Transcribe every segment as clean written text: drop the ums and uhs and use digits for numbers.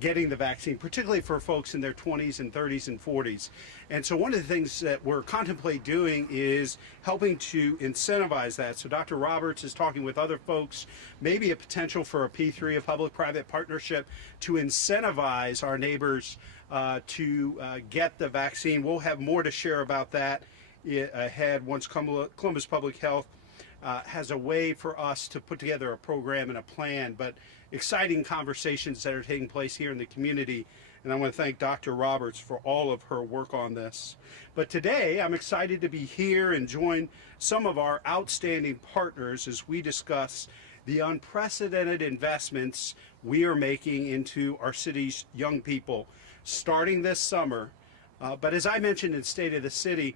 getting the vaccine, particularly for folks in their 20s and 30s and 40s. And so one of the things that we're contemplating doing is helping to incentivize that. So Dr. Roberts is talking with other folks, maybe a potential for a P3, a public-private partnership, to incentivize our neighbors to get the vaccine. We'll have more to share about that ahead once Columbus Public Health has a way for us to put together a program and a plan, but exciting conversations that are taking place here in the community. And I want to thank Dr. Roberts for all of her work on this. But today I'm excited to be here and join some of our outstanding partners as we discuss the unprecedented investments we are making into our city's young people starting this summer. But as I mentioned in State of the City,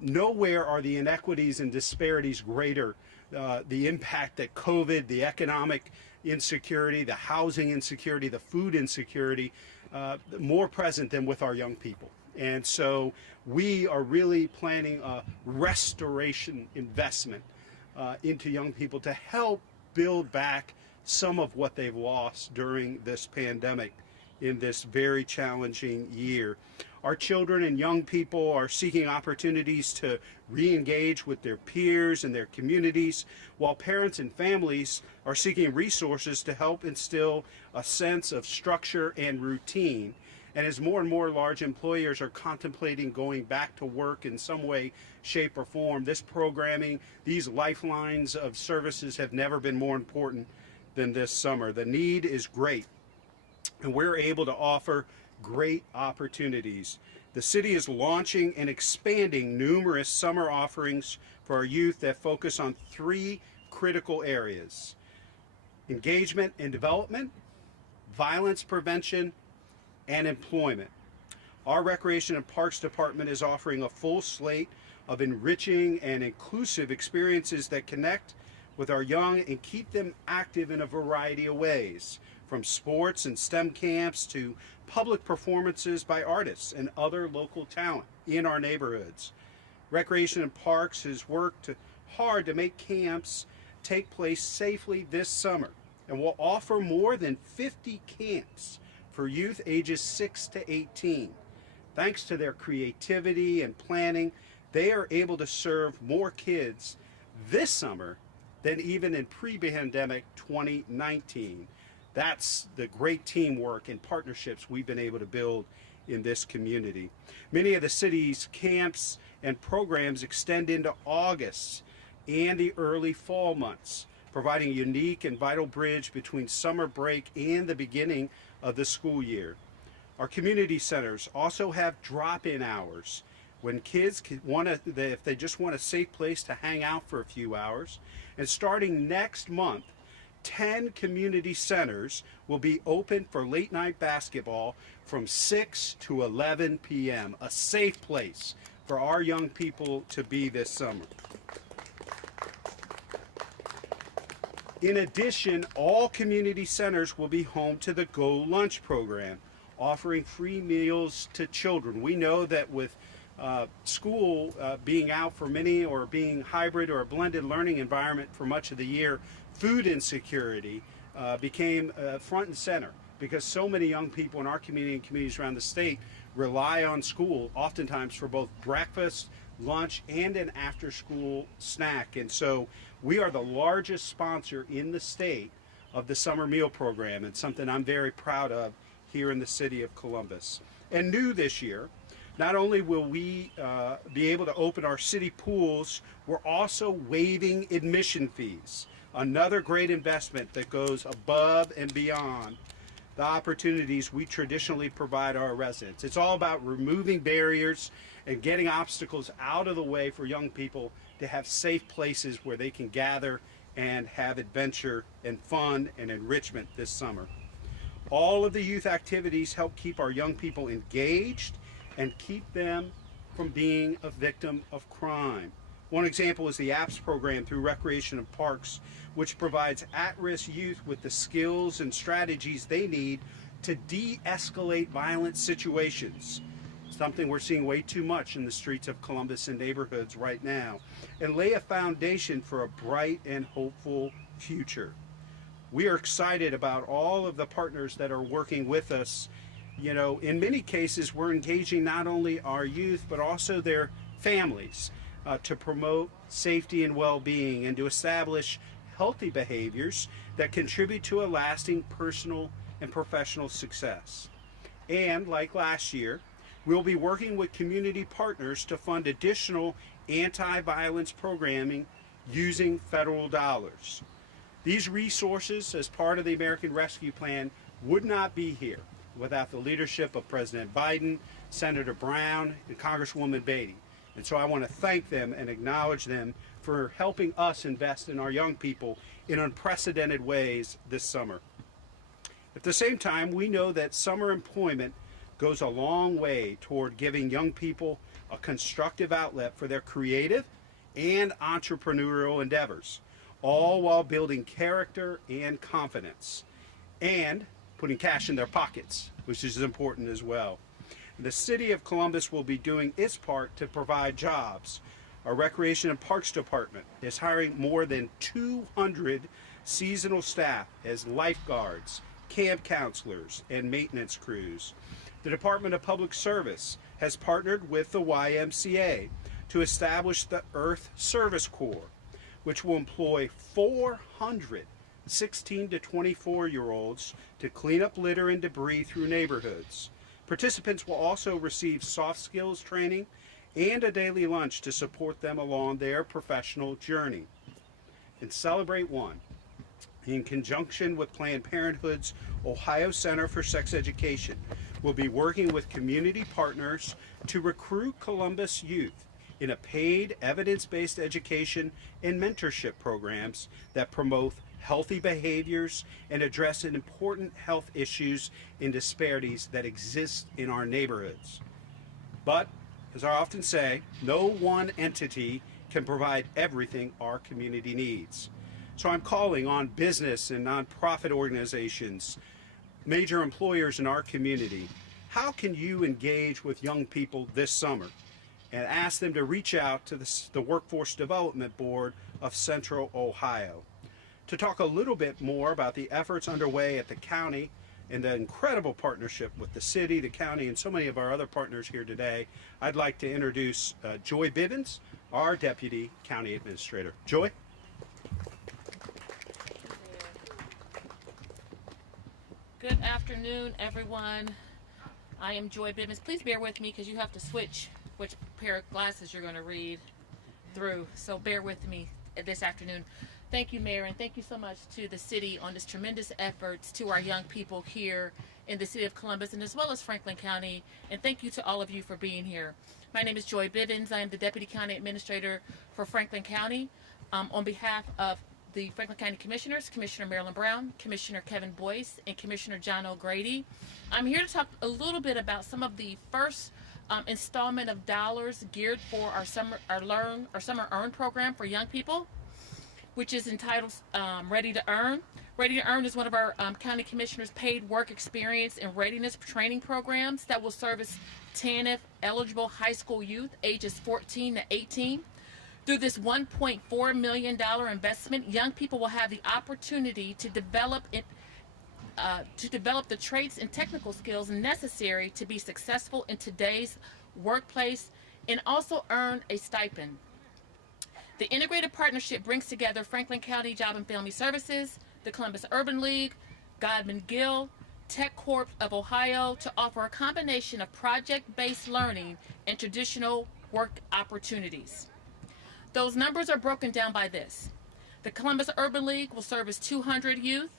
nowhere are the inequities and disparities greater. The impact that COVID, the economic insecurity, the housing insecurity, the food insecurity, more present than with our young people. And so we are really planning a restoration investment into young people to help build back some of what they've lost during this pandemic in this very challenging year. Our children and young people are seeking opportunities to re-engage with their peers and their communities, while parents and families are seeking resources to help instill a sense of structure and routine. And as more and more large employers are contemplating going back to work in some way, shape, or form, this programming, these lifelines of services have never been more important than this summer. The need is great, and we're able to offer great opportunities. The city is launching and expanding numerous summer offerings for our youth that focus on three critical areas: engagement and development, violence prevention, and employment. Our Recreation and Parks Department is offering a full slate of enriching and inclusive experiences that connect with our young and keep them active in a variety of ways, from sports and STEM camps to public performances by artists and other local talent in our neighborhoods. Recreation and Parks has worked hard to make camps take place safely this summer, and will offer more than 50 camps for youth ages 6 to 18. Thanks to their creativity and planning, they are able to serve more kids this summer than even in pre-pandemic 2019. That's the great teamwork and partnerships we've been able to build in this community. Many of the city's camps and programs extend into August and the early fall months, providing a unique and vital bridge between summer break and the beginning of the school year. Our community centers also have drop-in hours when kids if they just want a safe place to hang out for a few hours. And starting next month, 10 community centers will be open for late night basketball from 6 to 11 p.m., a safe place for our young people to be this summer. In addition, all community centers will be home to the Go Lunch program, offering free meals to children. We know that with school being out for many, or being hybrid or a blended learning environment for much of the year, food insecurity became front and center, because so many young people in our community and communities around the state rely on school oftentimes for both breakfast, lunch, and an after-school snack. And so we are the largest sponsor in the state of the summer meal program. It's something I'm very proud of here in the city of Columbus. And new this year, not only will we be able to open our city pools, we're also waiving admission fees. Another great investment that goes above and beyond the opportunities we traditionally provide our residents. It's all about removing barriers and getting obstacles out of the way for young people to have safe places where they can gather and have adventure and fun and enrichment this summer. All of the youth activities help keep our young people engaged and keep them from being a victim of crime. One example is the APPS program through Recreation and Parks, which provides at-risk youth with the skills and strategies they need to de-escalate violent situations, something we're seeing way too much in the streets of Columbus and neighborhoods right now, and lay a foundation for a bright and hopeful future. We are excited about all of the partners that are working with us. You know, in many cases, we're engaging not only our youth, but also their families to promote safety and well-being and to establish healthy behaviors that contribute to a lasting personal and professional success. And like last year, we'll be working with community partners to fund additional anti-violence programming using federal dollars. These resources, as part of the American Rescue Plan, would not be here without the leadership of President Biden, Senator Brown, and Congresswoman Beatty. And so I want to thank them and acknowledge them for helping us invest in our young people in unprecedented ways this summer. At the same time, we know that summer employment goes a long way toward giving young people a constructive outlet for their creative and entrepreneurial endeavors, all while building character and confidence and putting cash in their pockets, which is important as well. The City of Columbus will be doing its part to provide jobs. Our Recreation and Parks Department is hiring more than 200 seasonal staff as lifeguards, camp counselors, and maintenance crews. The Department of Public Service has partnered with the YMCA to establish the Earth Service Corps, which will employ 400 16 to 24-year-olds to clean up litter and debris through neighborhoods. Participants will also receive soft skills training and a daily lunch to support them along their professional journey. And Celebrate One, in conjunction with Planned Parenthood's Ohio Center for Sex Education, will be working with community partners to recruit Columbus youth in a paid evidence-based education and mentorship programs that promote healthy behaviors and address important health issues and disparities that exist in our neighborhoods. But, as I often say, no one entity can provide everything our community needs. So I'm calling on business and nonprofit organizations, major employers in our community. How can you engage with young people this summer? And ask them to reach out to the Workforce Development Board of Central Ohio. To talk a little bit more about the efforts underway at the county and the incredible partnership with the city, the county, and so many of our other partners here today, I'd like to introduce Joy Bivens, our Deputy County Administrator. Joy? Good afternoon, everyone. I am Joy Bivens. Please bear with me because you have to switch which pair of glasses you're going to read through. So bear with me this afternoon. Thank you, Mayor, and thank you so much to the city on this tremendous efforts to our young people here in the city of Columbus and as well as Franklin County. And thank you to all of you for being here. My name is Joy Bivens. I am the Deputy County Administrator for Franklin County. On behalf of the Franklin County Commissioners, Commissioner Marilyn Brown, Commissioner Kevin Boyce, and Commissioner John O'Grady, I'm here to talk a little bit about some of the first installment of dollars geared for our summer earn program for young people, which is entitled Ready to Earn. Ready to Earn is one of our county commissioners' paid work experience and readiness training programs that will service TANF eligible high school youth ages 14 to 18. Through this $1.4 million investment, young people will have the opportunity to develop the traits and technical skills necessary to be successful in today's workplace and also earn a stipend. The integrated partnership brings together Franklin County Job and Family Services, the Columbus Urban League, Godman Gill, Tech Corp of Ohio to offer a combination of project-based learning and traditional work opportunities. Those numbers are broken down by this. The Columbus Urban League will service 200 youth.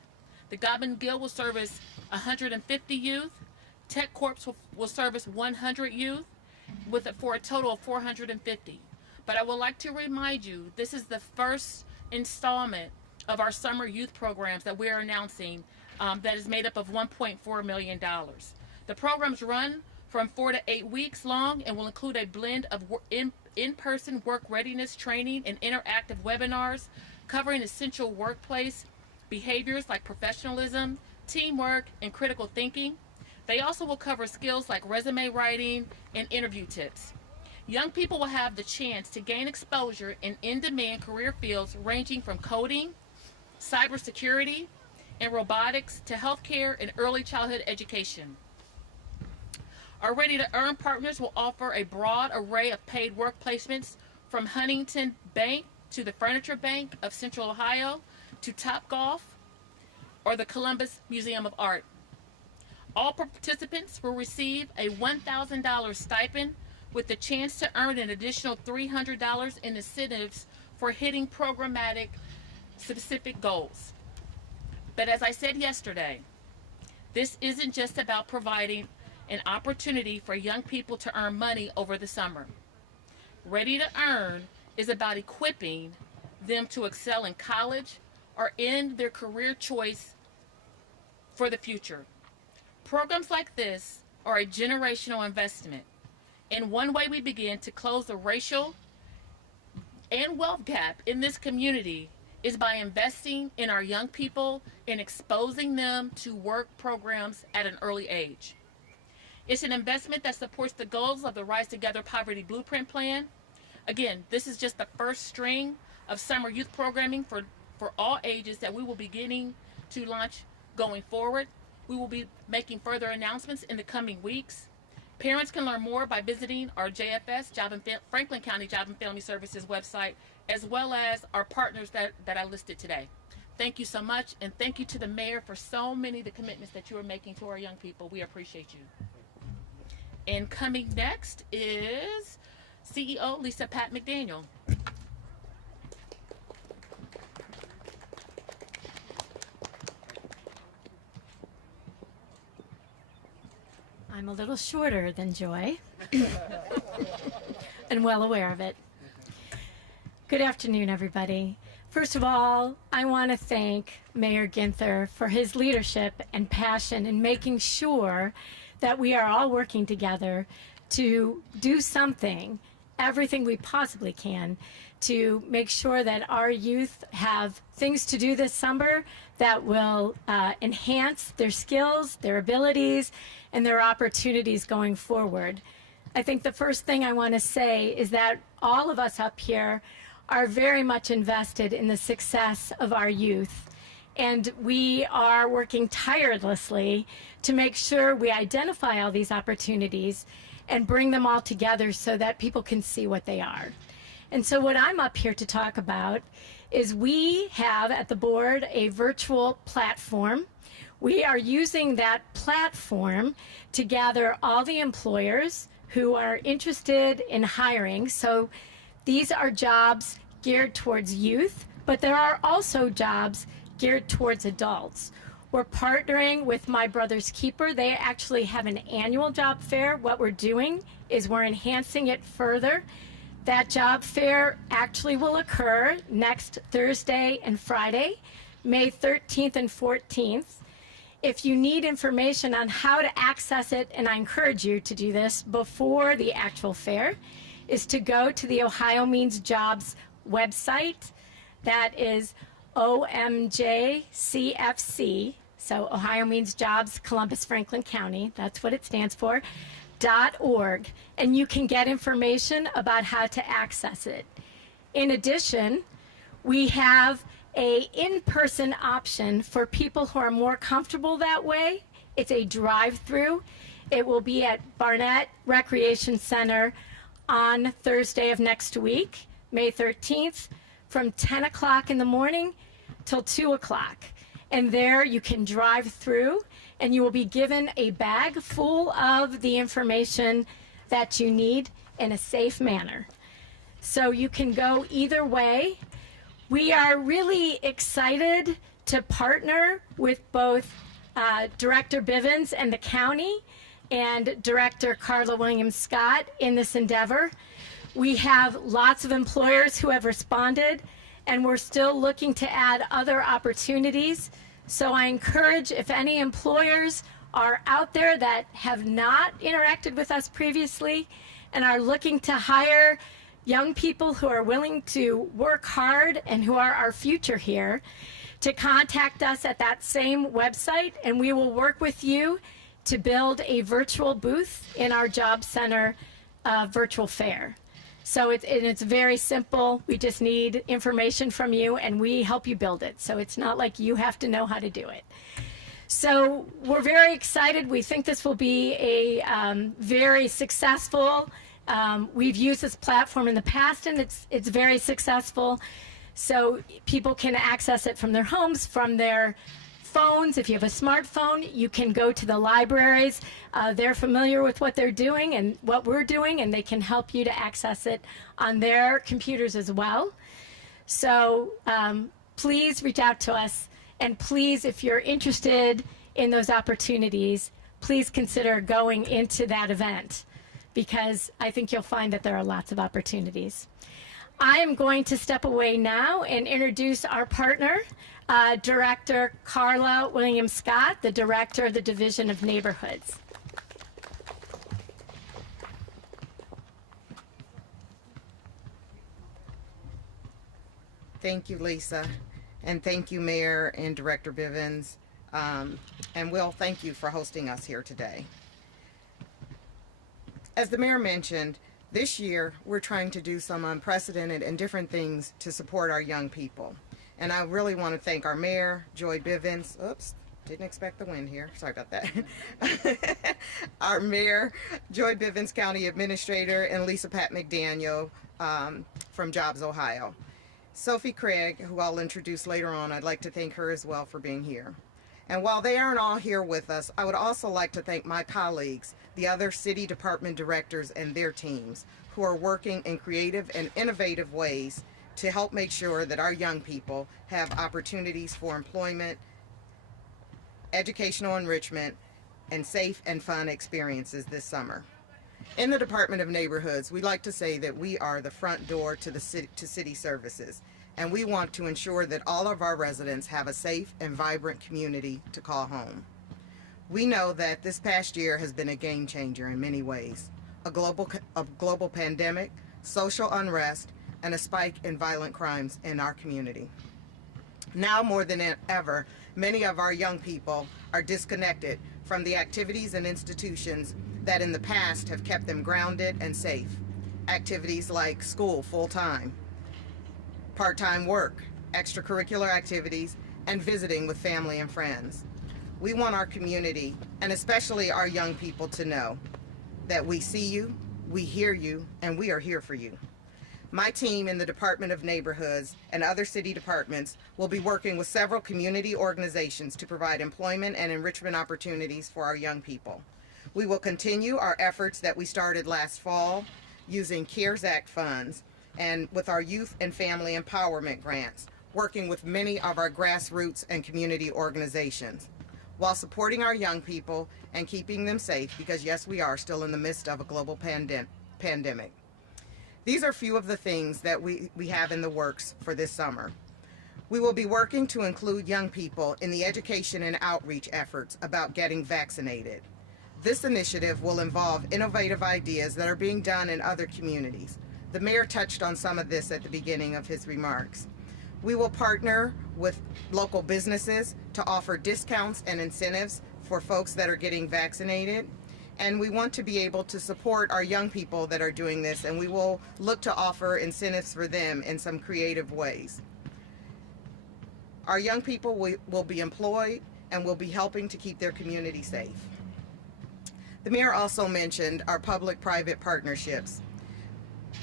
The Godman Gill will service 150 youth. Tech Corps will service 100 youth for a total of 450. But I would like to remind you, this is the first installment of our summer youth programs that we're announcing that is made up of $1.4 million. The programs run from 4 to 8 weeks long and will include a blend of in-person work readiness training and interactive webinars covering essential workplace behaviors like professionalism, teamwork, and critical thinking. They also will cover skills like resume writing and interview tips. Young people will have the chance to gain exposure in in-demand career fields ranging from coding, cybersecurity, and robotics to healthcare and early childhood education. Our Ready to Earn partners will offer a broad array of paid work placements from Huntington Bank to the Furniture Bank of Central Ohio to Topgolf or the Columbus Museum of Art. All participants will receive a $1,000 stipend with the chance to earn an additional $300 in incentives for hitting programmatic specific goals. But as I said yesterday, this isn't just about providing an opportunity for young people to earn money over the summer. Ready to Earn is about equipping them to excel in college or in their career choice for the future. Programs like this are a generational investment. And one way we begin to close the racial and wealth gap in this community is by investing in our young people and exposing them to work programs at an early age. It's an investment that supports the goals of the Rise Together Poverty Blueprint Plan. Again, this is just the first string of summer youth programming for all ages that we will be beginning to launch going forward. We will be making further announcements in the coming weeks. Parents can learn more by visiting our JFS, Franklin County Job and Family Services website, as well as our partners that I listed today. Thank you so much, and thank you to the mayor for so many of the commitments that you are making to our young people. We appreciate you. And coming next is CEO Lisa Pat McDaniel. I'm a little shorter than Joy and well aware of it. Good afternoon, everybody. First of all, I want to thank Mayor Ginther for his leadership and passion in making sure that we are all working together to do something, everything we possibly can, to make sure that our youth have things to do this summer that will enhance their skills, their abilities, and their opportunities going forward. I think the first thing I want to say is that all of us up here are very much invested in the success of our youth. And we are working tirelessly to make sure we identify all these opportunities and bring them all together so that people can see what they are. And so what I'm up here to talk about is we have at the board a virtual platform. We are using that platform to gather all the employers who are interested in hiring. So these are jobs geared towards youth, but there are also jobs geared towards adults. We're partnering with My Brother's Keeper. They actually have an annual job fair. What we're doing is we're enhancing it further. That job fair actually will occur next Thursday and Friday, May 13th and 14th. If you need information on how to access it, and I encourage you to do this before the actual fair, is to go to the Ohio Means Jobs website. That is OMJCFC, so Ohio Means Jobs, Columbus, Franklin County, that's what it stands for, .org, and you can get information about how to access it. In addition, we have a in-person option for people who are more comfortable that way. It's a drive-through. It will be at Barnett Recreation Center on Thursday of next week, May 13th, from 10 o'clock in the morning till 2 o'clock. And there you can drive through and you will be given a bag full of the information that you need in a safe manner. So you can go either way. We are really excited to partner with both Director Bivens and the county and Director Carla Williams-Scott in this endeavor. We have lots of employers who have responded, and we're still looking to add other opportunities. So I encourage, if any employers are out there that have not interacted with us previously and are looking to hire young people who are willing to work hard and who are our future here, to contact us at that same website, and we will work with you to build a virtual booth in our Job Center virtual fair. So it's very simple. We just need information from you, and we help you build it. So it's not like you have to know how to do it. So we're very excited. We think this will be a very successful. We've used this platform in the past, and it's very successful. So people can access it from their homes, from their phones. If you have a smartphone, you can go to the libraries. They're familiar with what they're doing and what we're doing, and they can help you to access it on their computers as well. So please reach out to us, and please, if you're interested in those opportunities, please consider going into that event, because I think you'll find that there are lots of opportunities. I am going to step away now and introduce our partner, Director Carla Williams-Scott, the Director of the Division of Neighborhoods. Thank you, Lisa, and thank you, Mayor and Director Bivens, and Will, thank you for hosting us here today. As the Mayor mentioned, this year we're trying to do some unprecedented and different things to support our young people. And I really want to thank our Mayor, Joy Bivens. Oops, didn't expect the win here. Sorry about that. Our Mayor, Joy Bivens, County Administrator, and Lisa Pat McDaniel from Jobs, Ohio. Sophie Craig, who I'll introduce later on, I'd like to thank her as well for being here. And while they aren't all here with us, I would also like to thank my colleagues, the other city department directors and their teams, who are working in creative and innovative ways to help make sure that our young people have opportunities for employment, educational enrichment, and safe and fun experiences this summer. In the Department of Neighborhoods, we like to say that we are the front door to city services, and we want to ensure that all of our residents have a safe and vibrant community to call home. We know that this past year has been a game changer in many ways. A global pandemic, social unrest, and a spike in violent crimes in our community. Now more than ever, many of our young people are disconnected from the activities and institutions that in the past have kept them grounded and safe. Activities like school full-time, part-time work, extracurricular activities, and visiting with family and friends. We want our community, and especially our young people, to know that we see you, we hear you, and we are here for you. My team in the Department of Neighborhoods and other city departments will be working with several community organizations to provide employment and enrichment opportunities for our young people. We will continue our efforts that we started last fall using CARES Act funds and with our youth and family empowerment grants, working with many of our grassroots and community organizations, while supporting our young people and keeping them safe, because yes, we are still in the midst of a global pandemic. These are few of the things that we have in the works for this summer. We will be working to include young people in the education and outreach efforts about getting vaccinated. This initiative will involve innovative ideas that are being done in other communities. The Mayor touched on some of this at the beginning of his remarks. We will partner with local businesses to offer discounts and incentives for folks that are getting vaccinated. And we want to be able to support our young people that are doing this, and we will look to offer incentives for them in some creative ways. Our young people will be employed and will be helping to keep their community safe. The Mayor also mentioned our public-private partnerships.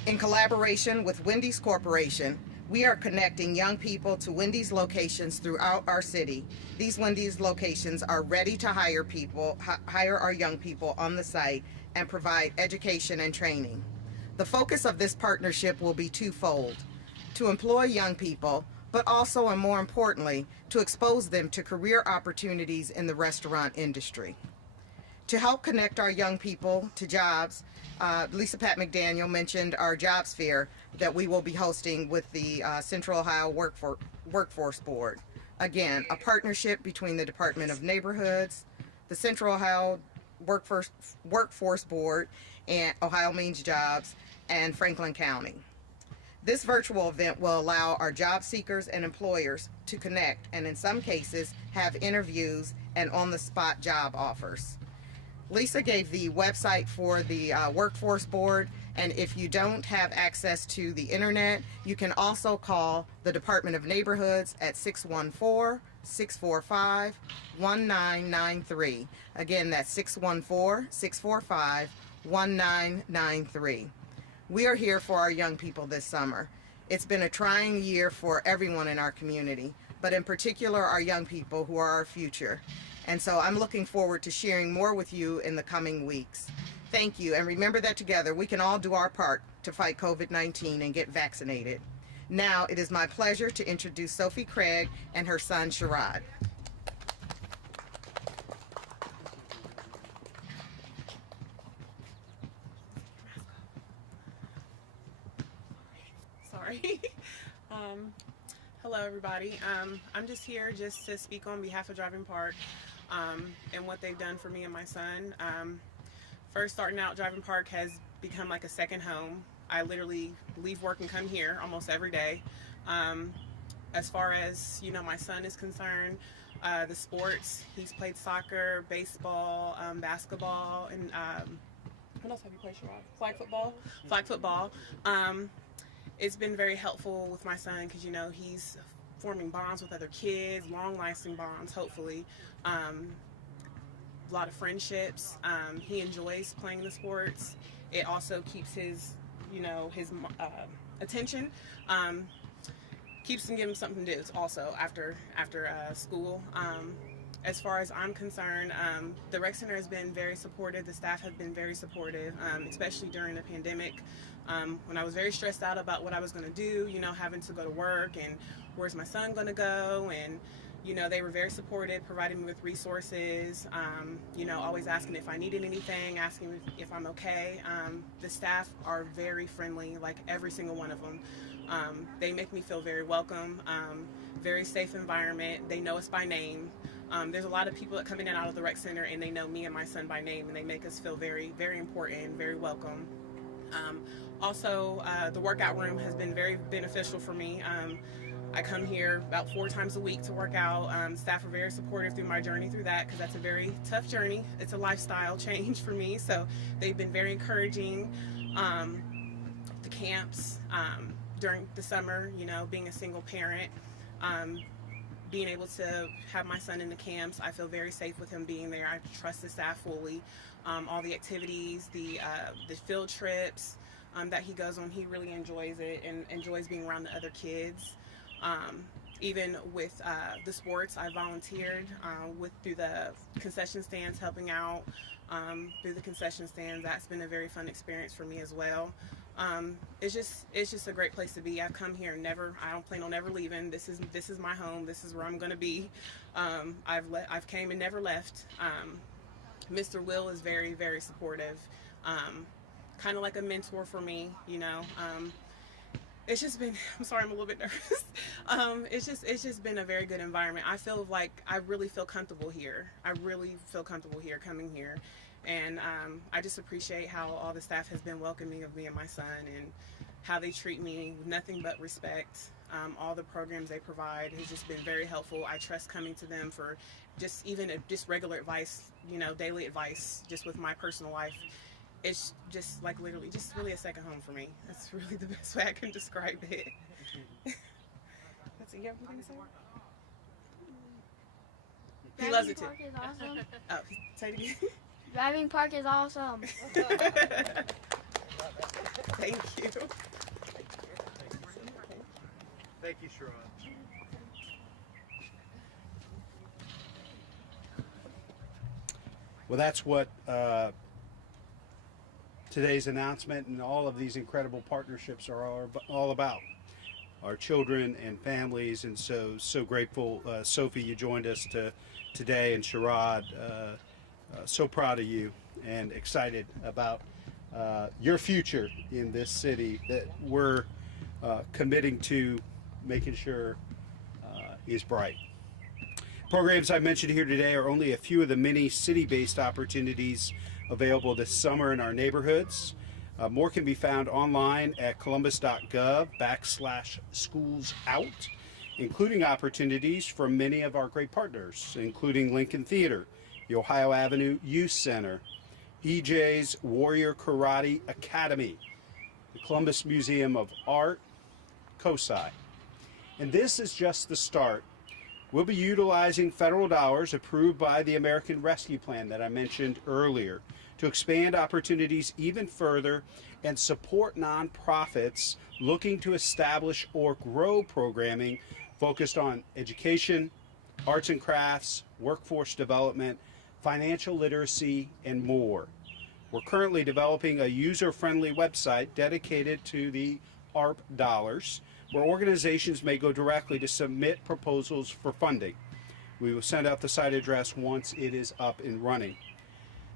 In collaboration with Wendy's Corporation, we are connecting young people to Wendy's locations throughout our city. These Wendy's locations are ready to hire our young people on the site and provide education and training. The focus of this partnership will be twofold: to employ young people, but also, and more importantly, to expose them to career opportunities in the restaurant industry. To help connect our young people to jobs, Lisa Pat McDaniel mentioned our jobs fair that we will be hosting with the Central Ohio Workforce Board. Again, a partnership between the Department of Neighborhoods, the Central Ohio Workforce Board, and Ohio Means Jobs, and Franklin County. This virtual event will allow our job seekers and employers to connect, and in some cases have interviews and on-the-spot job offers. Lisa gave the website for the workforce board, and if you don't have access to the internet, you can also call the Department of Neighborhoods at 614-645-1993. Again, that's 614-645-1993. We are here for our young people this summer. It's been a trying year for everyone in our community, but in particular our young people who are our future. And so I'm looking forward to sharing more with you in the coming weeks. Thank you, and remember that together we can all do our part to fight COVID-19 and get vaccinated. Now it is my pleasure to introduce Sophie Craig and her son Sherrod. Sorry. Hello, everybody. I'm just here just to speak on behalf of Driving Park and what they've done for me and my son. First, starting out, Driving Park has become like a second home. I literally leave work and come here almost every day. As far as, my son is concerned, the sports, he's played soccer, baseball, basketball, and what else have you played, Sherrod? Flag football? Flag football. It's been very helpful with my son because, he's forming bonds with other kids, long-lasting bonds, hopefully. A lot of friendships. He enjoys playing the sports. It also keeps his attention. Keeps him giving him something to do also after school. As far as I'm concerned, the rec center has been very supportive. The staff have been very supportive, especially during the pandemic. When I was very stressed out about what I was going to do, having to go to work and where's my son going to go, and they were very supportive, providing me with resources, always asking if I needed anything, asking if I'm okay. The staff are very friendly, like every single one of them. They make me feel very welcome, very safe environment. They know us by name. There's a lot of people that come in and out of the rec center and they know me and my son by name, and they make us feel very, very important, very welcome. Also, the workout room has been very beneficial for me. I come here about 4 times a week to work out. Staff are very supportive through my journey through that because that's a very tough journey. It's a lifestyle change for me, so they've been very encouraging. The camps during the summer, being a single parent, being able to have my son in the camps, I feel very safe with him being there. I trust the staff fully. All the activities, the field trips that he goes on, he really enjoys it and enjoys being around the other kids. Even with the sports, I volunteered through the concession stands, helping out through the concession stands. That's been a very fun experience for me as well. It's just a great place to be. I've come here and I don't plan on ever leaving. This is my home. This is where I'm going to be. I've came and never left. Mr. Will is very, very supportive. Kind of like a mentor for me, It's just been, I'm sorry, I'm a little bit nervous. It's just been a very good environment. I feel like I really feel comfortable here. I really feel comfortable here, coming here. And I just appreciate how all the staff has been welcoming of me and my son, and how they treat me with nothing but respect. All the programs they provide has just been very helpful. I trust coming to them for just regular advice, daily advice, just with my personal life. It's just like literally just really a second home for me. That's really the best way I can describe it. That's it. You have anything to say? He loves it too. Driving Park is awesome. Oh, say it again. Driving Park is awesome. Thank you. Thank you, Sherrod. Well, that's what today's announcement and all of these incredible partnerships are all about. Our children and families, and so grateful, Sophie, you joined us today, and Sherrod, so proud of you and excited about your future in this city that we're committing to making sure is bright. Programs I mentioned here today are only a few of the many city-based opportunities available this summer in our neighborhoods. More can be found online at columbus.gov/schoolsout, including opportunities from many of our great partners, including Lincoln Theater, the Ohio Avenue Youth Center, EJ's Warrior Karate Academy, the Columbus Museum of Art, COSI. And this is just the start. We'll be utilizing federal dollars approved by the American Rescue Plan that I mentioned earlier to expand opportunities even further and support nonprofits looking to establish or grow programming focused on education, arts and crafts, workforce development, financial literacy, and more. We're currently developing a user-friendly website dedicated to the ARP dollars, where organizations may go directly to submit proposals for funding. We will send out the site address once it is up and running.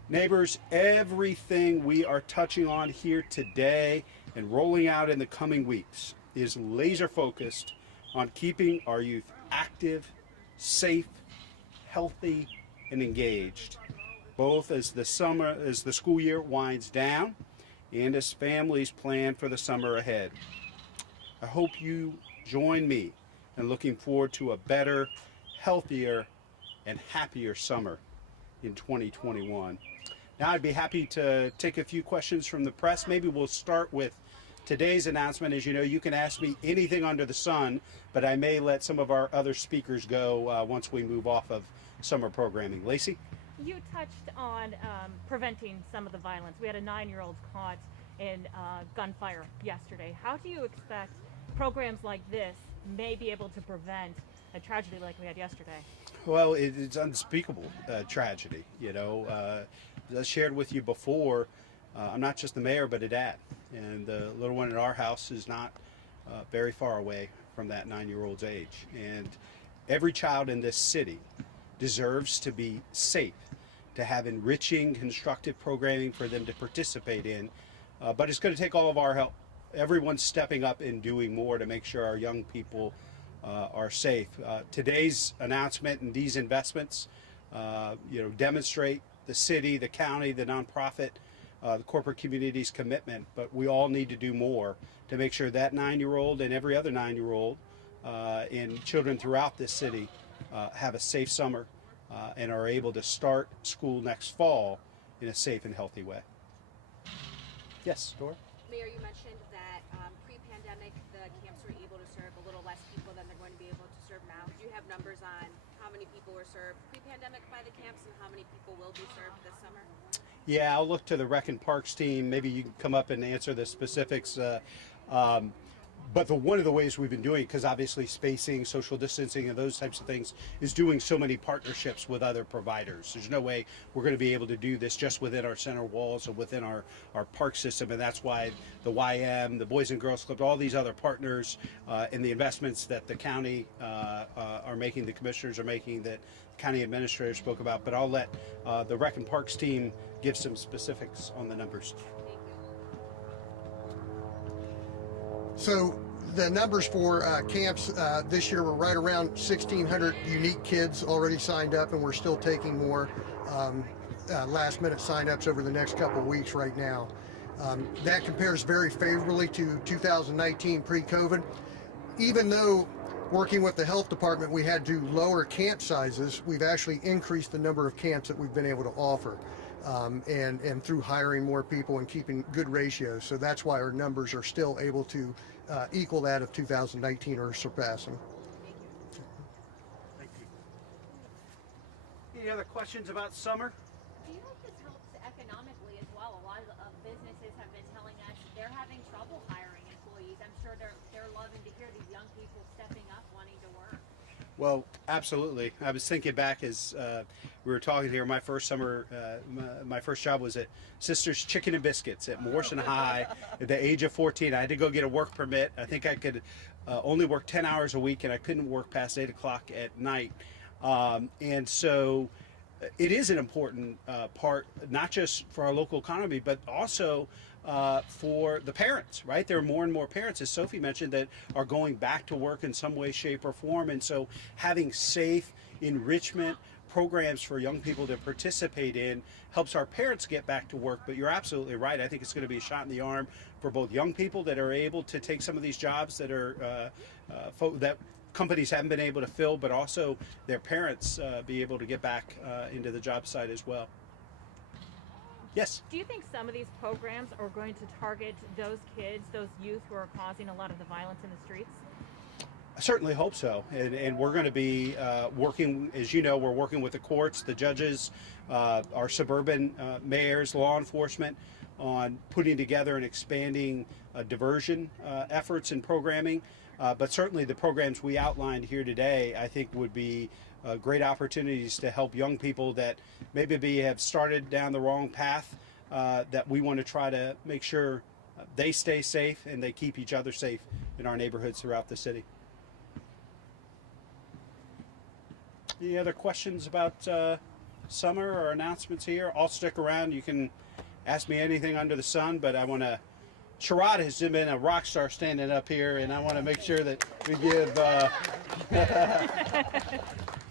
Neighbors, everything we are touching on here today and rolling out in the coming weeks is laser focused on keeping our youth active, safe, healthy, and engaged, both as the school year winds down and as families plan for the summer ahead. I hope you join me in looking forward to a better, healthier, and happier summer in 2021. Now I'd be happy to take a few questions from the press. Maybe we'll start with today's announcement. As you know, you can ask me anything under the sun, but I may let some of our other speakers go once we move off of summer programming. Lacey? You touched on preventing some of the violence. We had a 9-year-old caught in gunfire yesterday. How do you expect programs like this may be able to prevent a tragedy like we had yesterday? Well, it's unspeakable tragedy. You know, as I shared with you before, I'm not just the mayor, but a dad. And the little one in our house is not very far away from that 9-year-old's age. And every child in this city deserves to be safe, to have enriching, constructive programming for them to participate in. But it's going to take all of our help. Everyone's stepping up and doing more to make sure our young people are safe. Today's announcement and these investments, demonstrate the city, the county, the nonprofit, the corporate community's commitment. But we all need to do more to make sure that 9-year-old and every other 9-year-old and children throughout this city have a safe summer and are able to start school next fall in a safe and healthy way. Yes, Dora? Mayor, you mentioned that pre-pandemic the camps were able to serve a little less people than they're going to be able to serve now. Do you have numbers on how many people were served pre-pandemic by the camps and how many people will be served this summer? Yeah, I'll look to the Rec and Parks team. Maybe you can come up and answer the specifics. But one of the ways we've been doing it, because obviously spacing, social distancing, and those types of things, is doing so many partnerships with other providers. There's no way we're going to be able to do this just within our center walls or within our park system, and that's why the YM, the Boys and Girls Club, all these other partners, and the investments that the county are making, the commissioners are making, that the county administrator spoke about. But I'll let the Rec and Parks team give some specifics on the numbers. So the numbers for camps this year were right around 1,600 unique kids already signed up, and we're still taking more last minute sign-ups over the next couple of weeks right now. That compares very favorably to 2019 pre-COVID. Even though working with the health department we had to lower camp sizes, we've actually increased the number of camps that we've been able to offer. And through hiring more people and keeping good ratios. So that's why our numbers are still able to equal that of 2019 or surpass them. Thank you. Any other questions about summer? Do you think this helps economically as well? A lot of businesses have been telling us they're having trouble hiring employees. I'm sure they're loving to hear these young people stepping up, wanting to work. Well, absolutely. I was thinking back as we were talking here. My first summer, my first job was at Sisters Chicken and Biscuits at Morrison High. At the age of 14, I had to go get a work permit. I think I could only work 10 hours a week, and I couldn't work past 8 o'clock at night. And so it is an important part, not just for our local economy, but also for the parents, right? There are more and more parents, as Sophie mentioned, that are going back to work in some way, shape, or form. And so having safe enrichment programs for young people to participate in helps our parents get back to work. But you're absolutely right. I think it's going to be a shot in the arm for both young people that are able to take some of these jobs that are that companies haven't been able to fill, but also their parents be able to get back into the job site as well. Yes? Do you think some of these programs are going to target those kids, those youth who are causing a lot of the violence in the streets? I certainly hope so. And we're going to be working, as you know, we're working with the courts, the judges, our suburban mayors, law enforcement, on putting together and expanding diversion efforts and programming. But certainly the programs we outlined here today, I think, would be great opportunities to help young people that maybe have started down the wrong path, that we want to try to make sure they stay safe and they keep each other safe in our neighborhoods throughout the city. Any other questions about summer or announcements here? I'll stick around. You can ask me anything under the sun, but I want to... Sherrod has been a rock star standing up here, and I want to make sure that we give...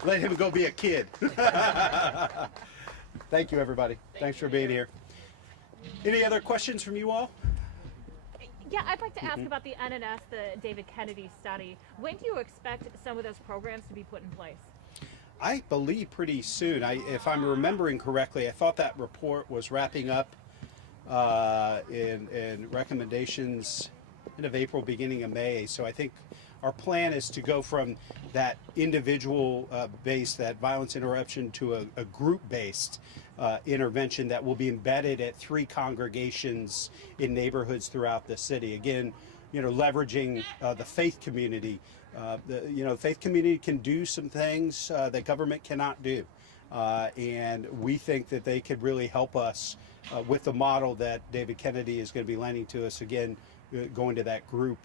let him go be a kid. Thank you, everybody. Thanks for being here. Any other questions from you all? Yeah, I'd like to ask about the NNS, the David Kennedy study. When do you expect some of those programs to be put in place? I believe pretty soon. If I'm remembering correctly, I thought that report was wrapping up in recommendations end of April, beginning of May. So I think our plan is to go from that individual based, that violence interruption, to a group-based intervention that will be embedded at 3 congregations in neighborhoods throughout the city. Again, leveraging the faith community. The faith community can do some things that government cannot do. And we think that they could really help us with the model that David Kennedy is going to be lending to us, again, going to that group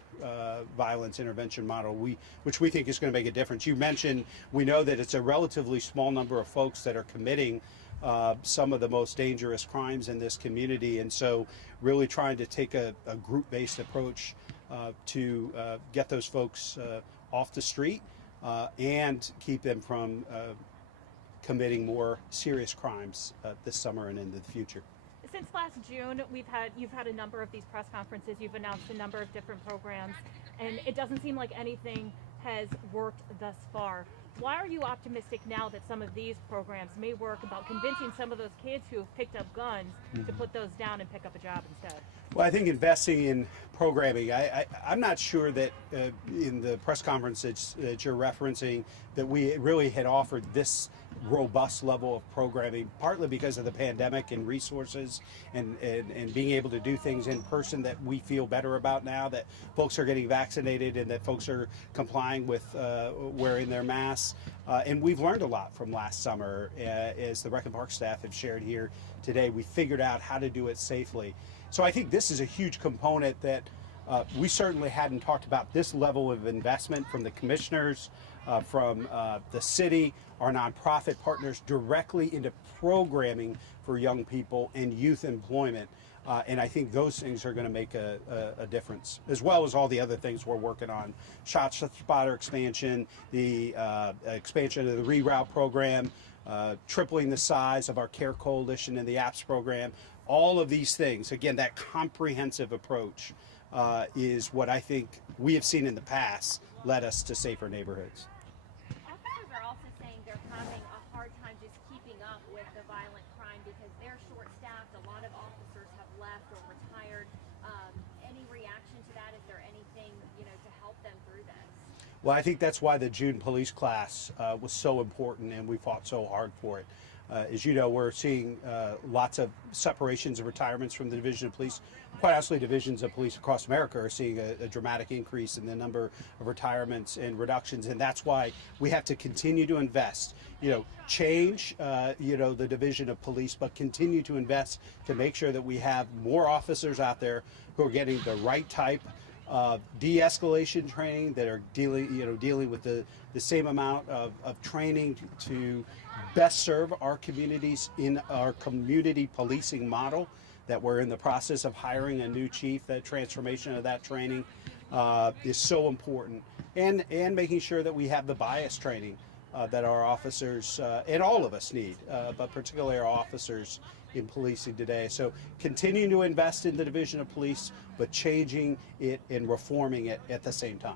violence intervention model, which we think is going to make a difference. You mentioned, we know that it's a relatively small number of folks that are committing some of the most dangerous crimes in this community, and so really trying to take a group-based approach to get those folks off the street and keep them from committing more serious crimes this summer and into the future. Since last June, you've had a number of these press conferences. You've announced a number of different programs, and it doesn't seem like anything has worked thus far. Why are you optimistic now that some of these programs may work, about convincing some of those kids who have picked up guns to put those down and pick up a job instead? Well, I think investing in programming, I'm not sure that in the press conference that you're referencing that we really had offered this robust level of programming, partly because of the pandemic and resources and being able to do things in person that we feel better about now, that folks are getting vaccinated and that folks are complying with wearing their masks. And we've learned a lot from last summer. As the Rec and Park staff have shared here today, we figured out how to do it safely. So I think this is a huge component that we certainly hadn't talked about, this level of investment from the commissioners, from the city, our nonprofit partners, directly into programming for young people and youth employment. And I think those things are going to make a difference, as well as all the other things we're working on. Shot spotter expansion, the expansion of the reroute program, tripling the size of our Care Coalition and the APPS program. All of these things, again, that comprehensive approach is what I think we have seen in the past led us to safer neighborhoods. Officers are also saying they're having a hard time just keeping up with the violent crime because they're short-staffed. A lot of officers have left or retired. Any reaction to that? Is there anything, to help them through this? Well, I think that's why the June police class was so important, and we fought so hard for it. As you know, we're seeing lots of separations and retirements from the Division of Police. Quite honestly, divisions of police across America are seeing a dramatic increase in the number of retirements and reductions, and that's why we have to continue to invest. Change, the Division of Police, but continue to invest to make sure that we have more officers out there who are getting the right type of de-escalation training, that are dealing with the same amount of training to best serve our communities in our community policing model, that we're in the process of hiring a new chief. That transformation of that training is so important, and making sure that we have the bias training that our officers and all of us need, but particularly our officers in policing today. So continuing to invest in the Division of Police, but changing it and reforming it at the same time.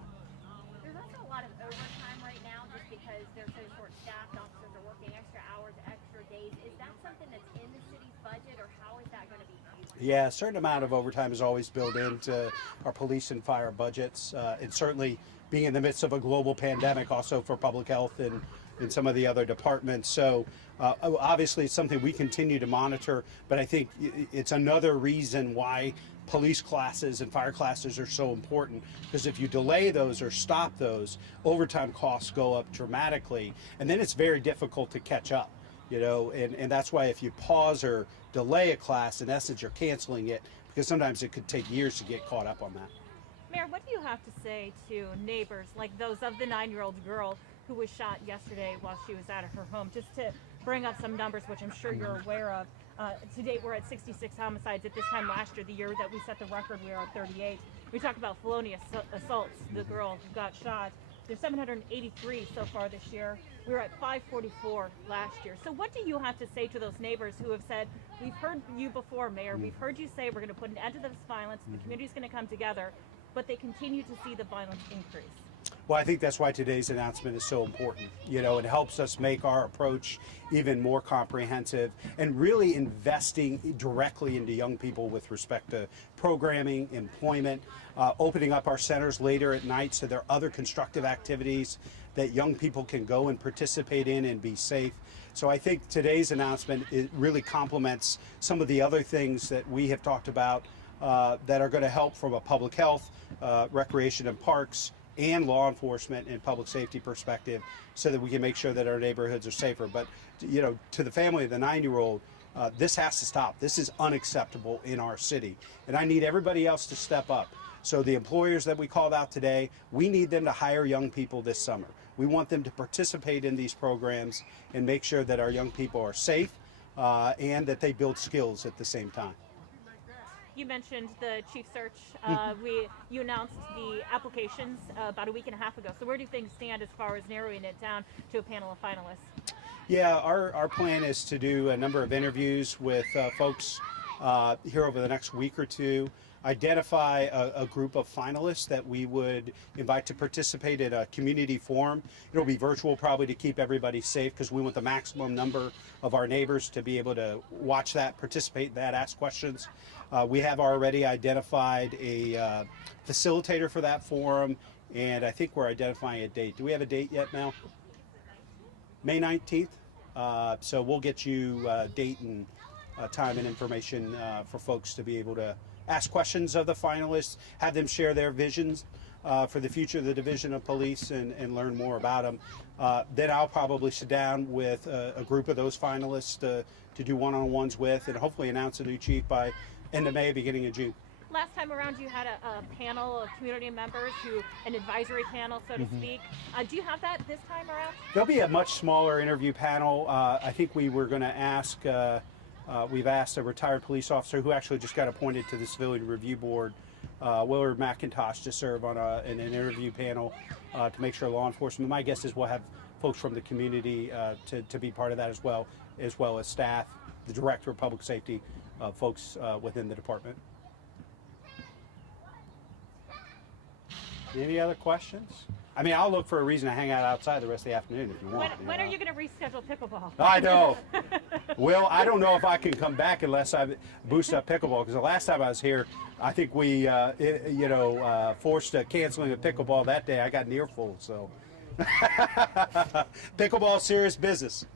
There's also a lot of overtime Yeah, a certain amount of overtime is always built into our police and fire budgets, and certainly being in the midst of a global pandemic, also for public health and some of the other departments. So obviously it's something we continue to monitor, but I think it's another reason why police classes and fire classes are so important, because if you delay those or stop those, overtime costs go up dramatically, and then it's very difficult to catch up. And that's why if you pause or delay a class, in essence, you're canceling it, because sometimes it could take years to get caught up on that. Mayor, what do you have to say to neighbors like those of the 9-year-old girl who was shot yesterday while she was out of her home? Just to bring up some numbers, which I'm sure you're aware of. To date, we're at 66 homicides. At this time last year, the year that we set the record, we were at 38. We talk about felonious assaults, the girl who got shot. There's 783 so far this year. We were at 544 last year. So what do you have to say to those neighbors who have said, we've heard you before, Mayor, we've heard you say we're going to put an end to this violence, the community's going to come together, but they continue to see the violence increase? Well, I think that's why today's announcement is so important. It helps us make our approach even more comprehensive and really investing directly into young people with respect to programming, employment, opening up our centers later at night so there are other constructive activities that young people can go and participate in and be safe. So I think today's announcement, it really complements some of the other things that we have talked about that are going to help from a public health, recreation and parks, and law enforcement and public safety perspective, so that we can make sure that our neighborhoods are safer. But to the family of the 9-year-old, this has to stop. This is unacceptable in our city, and I need everybody else to step up. So the employers that we called out today, we need them to hire young people this summer. We want them to participate in these programs and make sure that our young people are safe and that they build skills at the same time. You mentioned the chief search. You announced the applications about a week and a half ago. So where do things stand as far as narrowing it down to a panel of finalists? Yeah, our plan is to do a number of interviews with folks here over the next week or two, identify a group of finalists that we would invite to participate in a community forum. It'll be virtual probably to keep everybody safe, because we want the maximum number of our neighbors to be able to watch that, participate in that, ask questions. We have already identified a facilitator for that forum, and I think we're identifying a date. Do we have a date yet, Mel? May 19th. So we'll get you date and time and information for folks to be able to ask questions of the finalists, have them share their visions for the future of the Division of Police and learn more about them. Then I'll probably sit down with a group of those finalists to do one-on-ones with, and hopefully announce a new chief by end of May, beginning of June. Last time around, you had a panel of community members, an advisory panel, so to speak. Do you have that this time around? There'll be a much smaller interview panel. I think we were going to ask, we've asked a retired police officer who actually just got appointed to the Civilian Review Board, Willard McIntosh, to serve on an interview panel to make sure law enforcement. My guess is we'll have folks from the community to be part of that as well as staff, the director of public safety, folks within the department. Any other questions? I mean, I'll look for a reason to hang out outside the rest of the afternoon if you want. When are you going to reschedule pickleball? I know. Well, I don't know if I can come back unless I boost up pickleball, because the last time I was here, I think we, forced canceling of pickleball that day. I got an earful, so. Pickleball, serious business.